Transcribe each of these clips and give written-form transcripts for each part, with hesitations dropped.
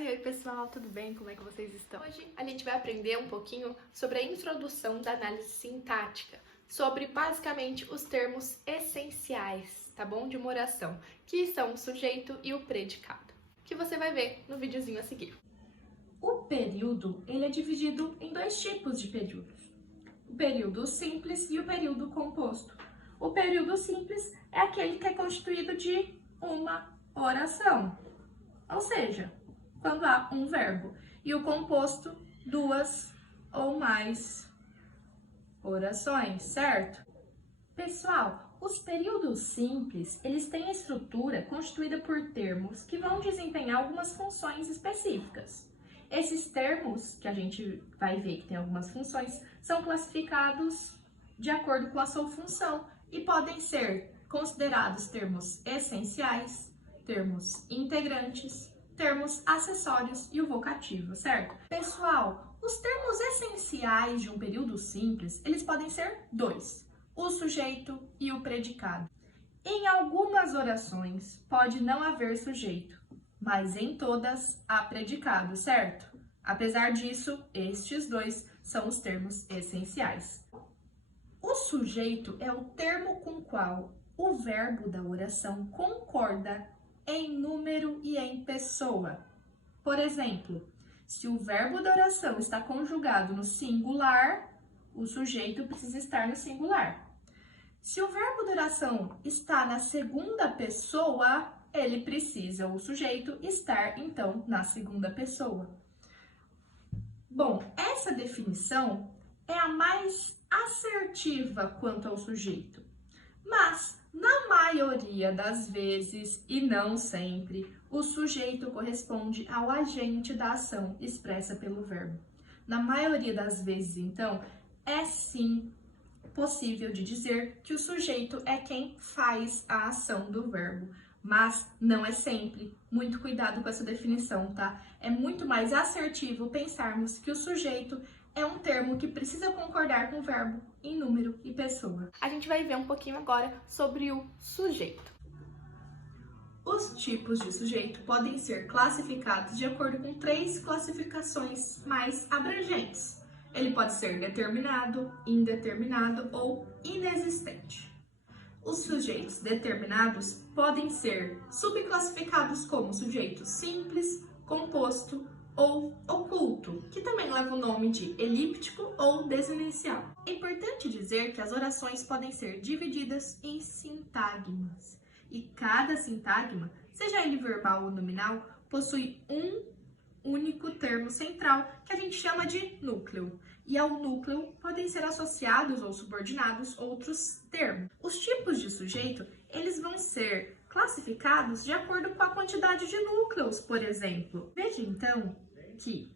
Oi, pessoal, tudo bem? Como é que vocês estão? Hoje a gente vai aprender um pouquinho sobre a introdução da análise sintática, sobre basicamente os termos essenciais, tá bom? De uma oração, que são o sujeito e o predicado, que você vai ver no videozinho a seguir. O período, ele é dividido em dois tipos de períodos. O período simples e o período composto. O período simples é aquele que é constituído de uma oração, ou seja, quando há um verbo, e o composto, duas ou mais orações, certo? Pessoal, os períodos simples, eles têm a estrutura constituída por termos que vão desempenhar algumas funções específicas. Esses termos, que a gente vai ver que tem algumas funções, são classificados de acordo com a sua função e podem ser considerados termos essenciais, termos integrantes, termos acessórios e o vocativo, certo? Pessoal, os termos essenciais de um período simples, eles podem ser dois: o sujeito e o predicado. Em algumas orações pode não haver sujeito, mas em todas há predicado, certo? Apesar disso, estes dois são os termos essenciais. O sujeito é o termo com o qual o verbo da oração concorda em número e em pessoa. Por exemplo, se o verbo da oração está conjugado no singular, o sujeito precisa estar no singular. Se o verbo da oração está na segunda pessoa, ele precisa, o sujeito, estar, então, na segunda pessoa. Bom, essa definição é a mais assertiva quanto ao sujeito, mas, na maioria das vezes, e não sempre, o sujeito corresponde ao agente da ação expressa pelo verbo. Na maioria das vezes, então, é sim possível de dizer que o sujeito é quem faz a ação do verbo, mas não é sempre. Muito cuidado com essa definição, tá? É muito mais assertivo pensarmos que o sujeito é um termo que precisa concordar com o verbo em número e pessoa. A gente vai ver um pouquinho agora sobre o sujeito. Os tipos de sujeito podem ser classificados de acordo com três classificações mais abrangentes. Ele pode ser determinado, indeterminado ou inexistente. Os sujeitos determinados podem ser subclassificados como sujeito simples, composto ou oculto, que também leva o nome de elíptico ou desinicial. É importante dizer que as orações podem ser divididas em sintagmas, e cada sintagma, seja ele verbal ou nominal, possui um único termo central que a gente chama de núcleo. E ao núcleo podem ser associados ou subordinados outros termos. Os tipos de sujeito, eles vão ser classificados de acordo com a quantidade de núcleos, por exemplo. Veja então que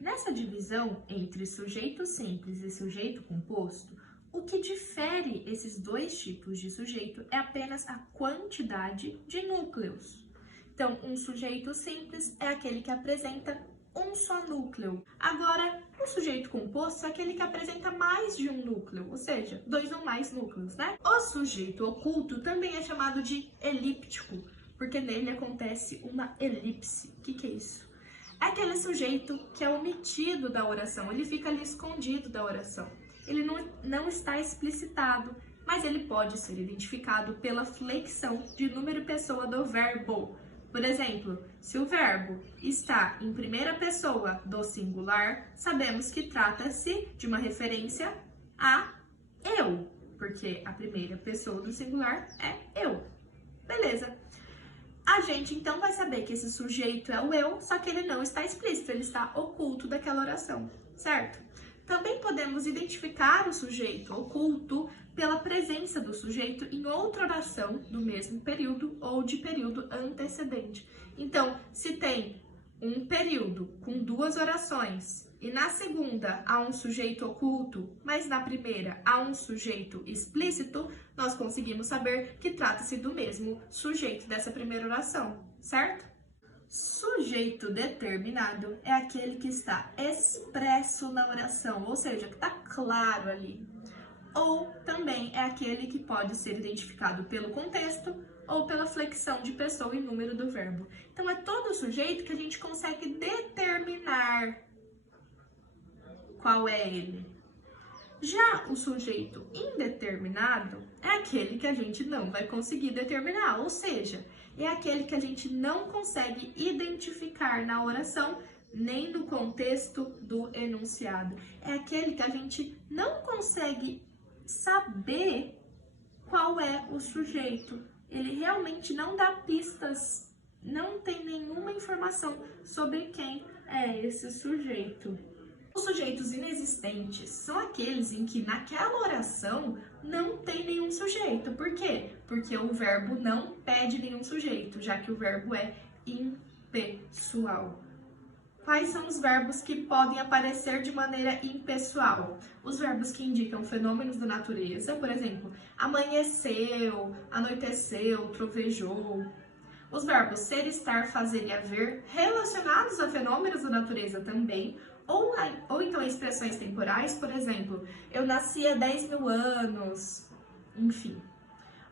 nessa divisão entre sujeito simples e sujeito composto, o que difere esses dois tipos de sujeito é apenas a quantidade de núcleos. Então, um sujeito simples é aquele que apresenta um só núcleo. Agora, o sujeito composto é aquele que apresenta mais de um núcleo, ou seja, dois ou mais núcleos, né? O sujeito oculto também é chamado de elíptico, porque nele acontece uma elipse. O que é isso? É aquele sujeito que é omitido da oração, ele fica ali escondido da oração. Ele não está explicitado, mas ele pode ser identificado pela flexão de número e pessoa do verbo. Por exemplo, se o verbo está em primeira pessoa do singular, sabemos que trata-se de uma referência a eu, porque a primeira pessoa do singular é eu. Beleza. A gente então vai saber que esse sujeito é o eu, só que ele não está explícito, ele está oculto daquela oração, certo? Também podemos identificar o sujeito oculto pela presença do sujeito em outra oração do mesmo período ou de período antecedente. Então, se tem um período com duas orações e na segunda há um sujeito oculto, mas na primeira há um sujeito explícito, nós conseguimos saber que trata-se do mesmo sujeito dessa primeira oração, certo? Sujeito determinado é aquele que está expresso na oração, ou seja, que está claro ali. Ou também é aquele que pode ser identificado pelo contexto ou pela flexão de pessoa e número do verbo. Então, é todo o sujeito que a gente consegue determinar qual é ele. Já o sujeito indeterminado é aquele que a gente não vai conseguir determinar, ou seja, é aquele que a gente não consegue identificar na oração nem no contexto do enunciado. É aquele que a gente não consegue saber qual é o sujeito. Ele realmente não dá pistas, não tem nenhuma informação sobre quem é esse sujeito. Os sujeitos inexistentes são aqueles em que naquela oração não tem nenhum sujeito. Por quê? Porque o verbo não pede nenhum sujeito, já que o verbo é impessoal. Quais são os verbos que podem aparecer de maneira impessoal? Os verbos que indicam fenômenos da natureza, por exemplo, amanheceu, anoiteceu, trovejou. Os verbos ser, estar, fazer e haver, relacionados a fenômenos da natureza também, ou então expressões temporais, por exemplo, eu nasci há 10 mil anos, enfim.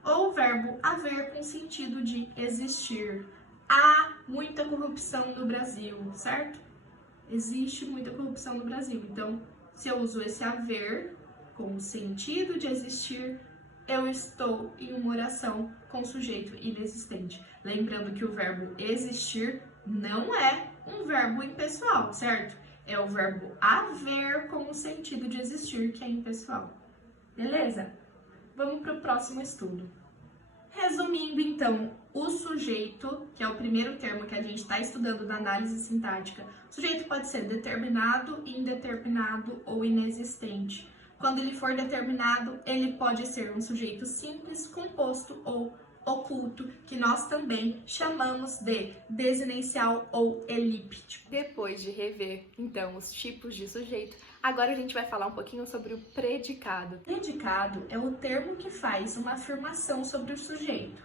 Ou o verbo haver com sentido de existir. Há muita corrupção no Brasil, certo? Existe muita corrupção no Brasil. Então, se eu uso esse haver com o sentido de existir, eu estou em uma oração com sujeito inexistente. Lembrando que o verbo existir não é um verbo impessoal, certo? É o verbo haver com o sentido de existir, que é impessoal. Beleza? Vamos para o próximo estudo. Resumindo, então, o sujeito, que é o primeiro termo que a gente está estudando da análise sintática, o sujeito pode ser determinado, indeterminado ou inexistente. Quando ele for determinado, ele pode ser um sujeito simples, composto ou oculto, que nós também chamamos de desinencial ou elíptico. Depois de rever, então, os tipos de sujeito, agora a gente vai falar um pouquinho sobre o predicado. Predicado é o termo que faz uma afirmação sobre o sujeito.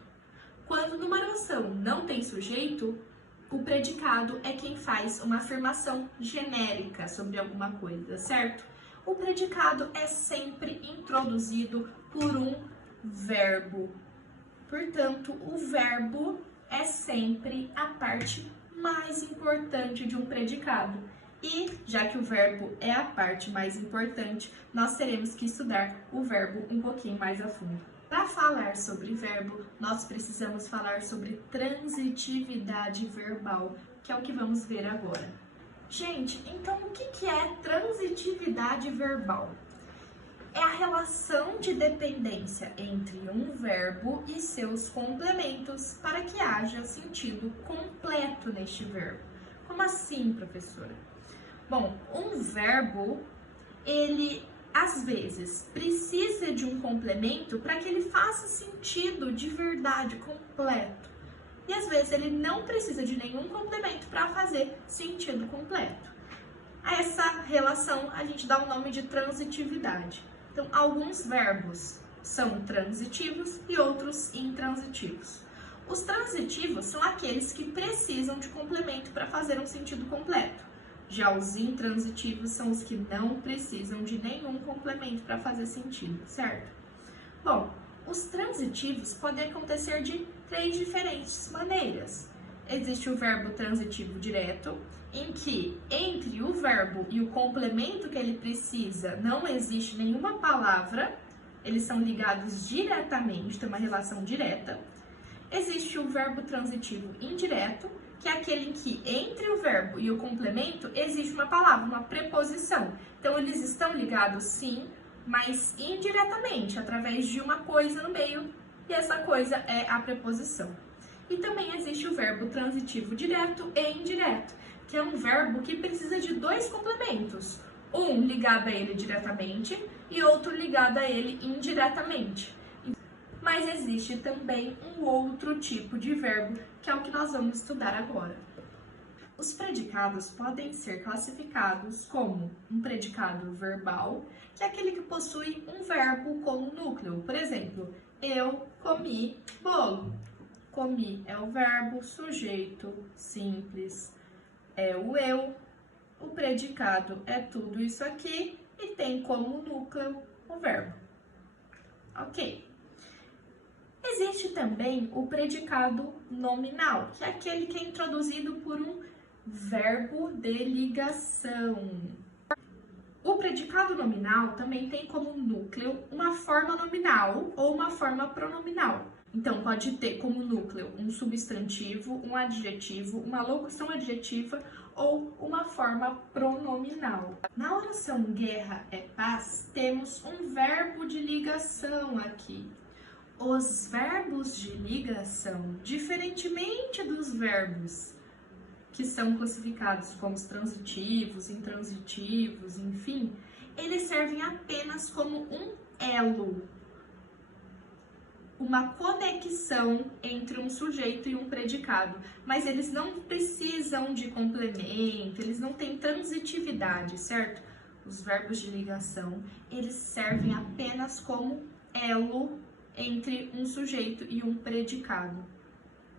Quando numa oração não tem sujeito, o predicado é quem faz uma afirmação genérica sobre alguma coisa, certo? O predicado é sempre introduzido por um verbo. Portanto, o verbo é sempre a parte mais importante de um predicado. E, já que o verbo é a parte mais importante, nós teremos que estudar o verbo um pouquinho mais a fundo. Para falar sobre verbo, nós precisamos falar sobre transitividade verbal, que é o que vamos ver agora. Gente, então o que é transitividade verbal? É a relação de dependência entre um verbo e seus complementos para que haja sentido completo neste verbo. Como assim, professora? Bom, um verbo, ele às vezes precisa de um complemento para que ele faça sentido de verdade, completo. E às vezes ele não precisa de nenhum complemento para fazer sentido completo. A essa relação a gente dá o nome de transitividade. Então, alguns verbos são transitivos e outros intransitivos. Os transitivos são aqueles que precisam de complemento para fazer um sentido completo. Já os intransitivos são os que não precisam de nenhum complemento para fazer sentido, certo? Bom, os transitivos podem acontecer de 3 diferentes maneiras. Existe o verbo transitivo direto, em que entre o verbo e o complemento que ele precisa não existe nenhuma palavra, eles são ligados diretamente, tem uma relação direta. Existe o verbo transitivo indireto, que é aquele em que entre o verbo e o complemento existe uma palavra, uma preposição. Então, eles estão ligados sim, mas indiretamente, através de uma coisa no meio, e essa coisa é a preposição. E também existe o verbo transitivo direto e indireto, que é um verbo que precisa de 2 complementos, um ligado a ele diretamente e outro ligado a ele indiretamente. Mas existe também um outro tipo de verbo, que é o que nós vamos estudar agora. Os predicados podem ser classificados como um predicado verbal, que é aquele que possui um verbo como núcleo. Por exemplo, eu comi bolo. Comi é o verbo, sujeito simples é o eu, o predicado é tudo isso aqui e tem como núcleo o verbo. Ok. Existe também o predicado nominal, que é aquele que é introduzido por um verbo de ligação. O predicado nominal também tem como núcleo uma forma nominal ou uma forma pronominal. Então, pode ter como núcleo um substantivo, um adjetivo, uma locução adjetiva ou uma forma pronominal. Na oração guerra é paz, temos um verbo de ligação aqui. Os verbos de ligação, diferentemente dos verbos que são classificados como os transitivos, intransitivos, enfim, eles servem apenas como um elo, uma conexão entre um sujeito e um predicado, mas eles não precisam de complemento, eles não têm transitividade, certo? Os verbos de ligação, eles servem apenas como elo entre um sujeito e um predicado.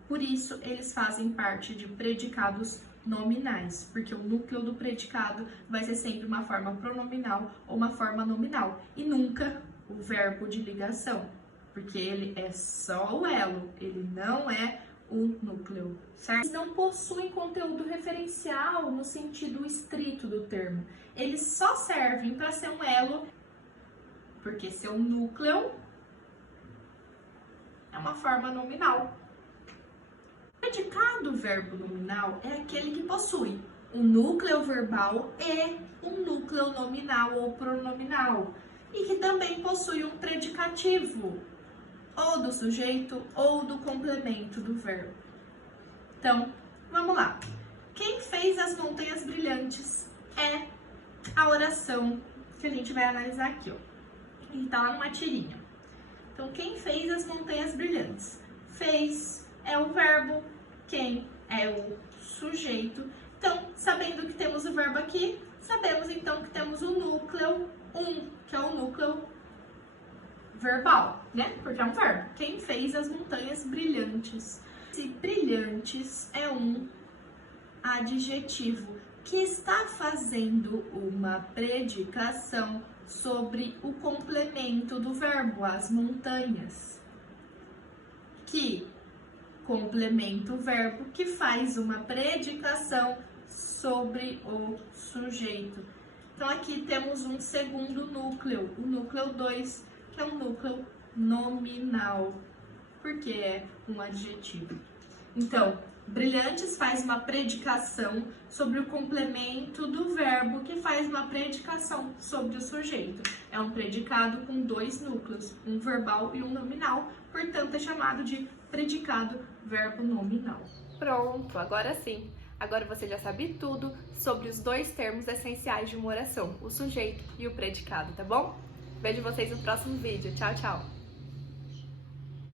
Por isso, eles fazem parte de predicados nominais, porque o núcleo do predicado vai ser sempre uma forma pronominal ou uma forma nominal, e nunca o verbo de ligação, porque ele é só o elo, ele não é o núcleo, certo? Eles não possuem conteúdo referencial no sentido estrito do termo, eles só servem para ser um elo, porque seu núcleo é uma forma nominal. O predicado verbo nominal é aquele que possui um núcleo verbal e um núcleo nominal ou pronominal, e que também possui um predicativo, ou do sujeito ou do complemento do verbo. Então, vamos lá. Quem fez as montanhas brilhantes é a oração que a gente vai analisar aqui, ó. E tá lá numa tirinha. Então, quem fez as montanhas brilhantes? Fez é o verbo, quem é o sujeito. Então, sabendo que temos o verbo aqui, sabemos então que temos o núcleo 1, que é o núcleo verbal, né? Porque é um verbo. Quem fez as montanhas brilhantes? Esse brilhantes é um adjetivo que está fazendo uma predicação sobre o complemento do verbo, as montanhas, que complementa o verbo que faz uma predicação sobre o sujeito. Então, aqui temos um segundo núcleo, o núcleo 2, que é um núcleo nominal, porque é um adjetivo. Então, brilhantes faz uma predicação sobre o complemento do verbo que faz uma predicação sobre o sujeito. É um predicado com dois núcleos, um verbal e um nominal, portanto é chamado de predicado verbo nominal. Pronto, agora sim. Agora você já sabe tudo sobre os dois termos essenciais de uma oração, o sujeito e o predicado, tá bom? Vejo vocês no próximo vídeo. Tchau, tchau!